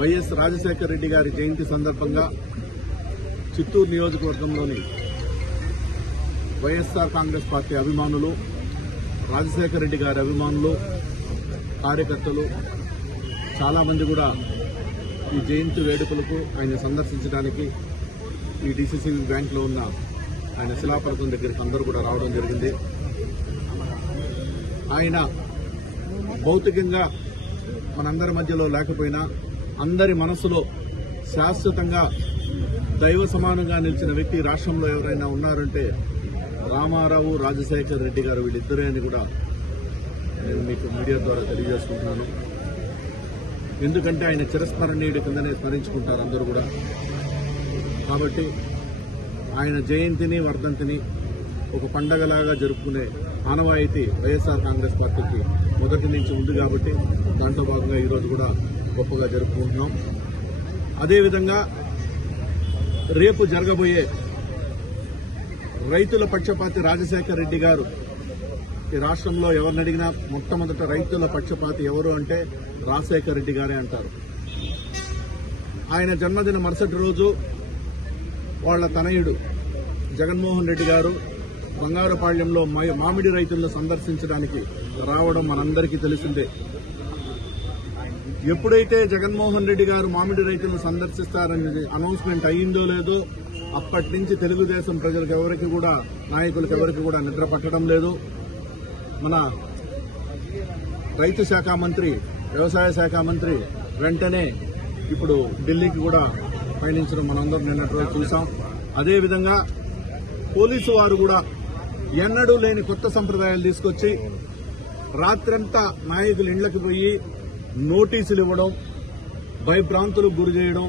YS Rajasekhara Reddy గారి జయంతి సందర్భంగా చిత్తూరు నియోజకవర్గంలోని వైఎస్ఆర్ కాంగ్రెస్ పార్టీ అభిమానులు, రాజశేఖర రెడ్డి గారి అభిమానులు, కార్యకర్తలు చాలా మంది కూడా ఈ జయంతి వేడుకలకు ఆయన సందర్శించడానికి ఈ డీసీసీ బ్యాంకులో ఉన్న ఆయన శిలాఫలకం దగ్గరికి అందరూ కూడా రావడం జరిగింది. ఆయన భౌతికంగా మనందరి మధ్యలో లేకపోయినా అందరి మనసులో శాశ్వతంగా దైవ సమానంగా నిలిచిన వ్యక్తి రాష్ట్రంలో ఎవరైనా ఉన్నారంటే రామారావు, రాజశేఖర రెడ్డి గారు, వీళ్ళిద్దరే అని కూడా నేను మీకు మీడియా ద్వారా తెలియజేసుకుంటున్నాను. ఎందుకంటే ఆయన చిరస్మరణీయుడి కిందనే స్మరించుకుంటారు అందరూ కూడా. కాబట్టి ఆయన జయంతిని, వర్ధంతిని ఒక పండగలాగా జరుపుకునే ఆనవాయితీ వైఎస్ఆర్ కాంగ్రెస్ పార్టీకి మొదటి నుంచి ఉంది. కాబట్టి దాంట్లో భాగంగా ఈరోజు కూడా గొప్పగా జరుపుకుంటున్నాం. అదేవిధంగా రేపు జరగబోయే రైతుల పక్షపాతి రాజశేఖర రెడ్డి గారు, ఈ రాష్ట్రంలో ఎవరిని అడిగినా మొట్టమొదట రైతుల పక్షపాతి ఎవరు అంటే రాజశేఖర రెడ్డి గారే అంటారు. ఆయన జన్మదిన మరుసటి రోజు వాళ్ల తనయుడు జగన్మోహన్ రెడ్డి గారు బంగారుపాళ్యంలో మామిడి రైతులను సందర్శించడానికి రావడం మనందరికీ తెలిసిందే. ఎప్పుడైతే జగన్మోహన్ రెడ్డి గారు మామిడి రైతులను సందర్శిస్తారని అనౌన్స్మెంట్ అయ్యిందో లేదో అప్పటి నుంచి తెలుగుదేశం ప్రజలకు ఎవరికి కూడా, నాయకులకు ఎవరికి కూడా నిద్ర పట్టడం లేదు. మన రైతు శాఖ మంత్రి, వ్యవసాయ శాఖ మంత్రి వెంటనే ఇప్పుడు ఢిల్లీకి కూడా పయనించడం మనందరం నిన్నటి రోజు చూసాం. అదేవిధంగా పోలీసు వారు కూడా ఎన్నడూ లేని కొత్త సంప్రదాయాలు తీసుకొచ్చి రాత్రంతా నాయకుల ఇళ్లకు పోయి నోటీసులు ఇవ్వడం, భయభ్రాంతులకు గురి చేయడం,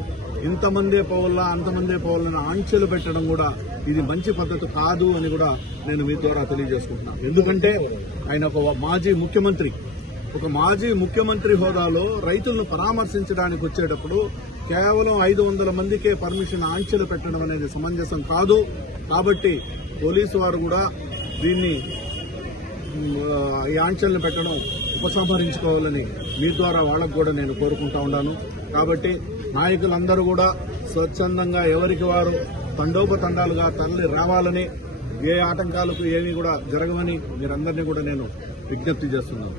ఇంతమందే పోవాలా అంతమందే పోవాలని ఆంక్షలు పెట్టడం కూడా ఇది మంచి పద్ధతి కాదు అని కూడా నేను మీ ద్వారా తెలియజేసుకుంటున్నాను. ఎందుకంటే ఆయన ఒక మాజీ ముఖ్యమంత్రి హోదాలో రైతులను పరామర్శించడానికి వచ్చేటప్పుడు కేవలం 500 మందికే పర్మిషన్ ఆంక్షలు పెట్టడం అనేది సమంజసం కాదు. కాబట్టి పోలీసు వారు కూడా దీన్ని, ఈ ఆంక్షలను పెట్టడం ఉపసంహరించుకోవాలని మీ ద్వారా వాళ్ళకు కూడా నేను కోరుకుంటా ఉన్నాను. కాబట్టి నాయకులందరూ కూడా స్వచ్ఛందంగా ఎవరికి వారు తండోపతండాలుగా తరలి రావాలని, ఏ ఆటంకాలకు ఏమీ కూడా జరగవని మీరందరినీ కూడా నేను విజ్ఞప్తి చేస్తున్నాను.